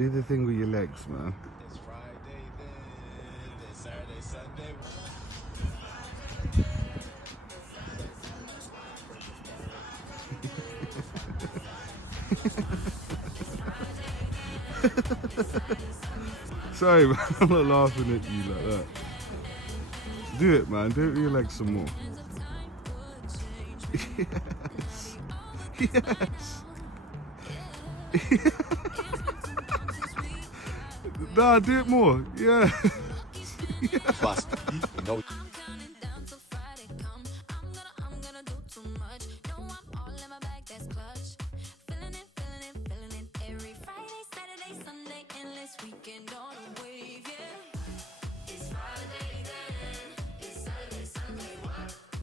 Do the thing with your legs, man. It's Friday then, it's Saturday, Sunday. Sorry, man. I'm not laughing at you like that. Do it, man. Do it with your legs some more. Yes. Yes. Nah, do it more. Yeah. Bust.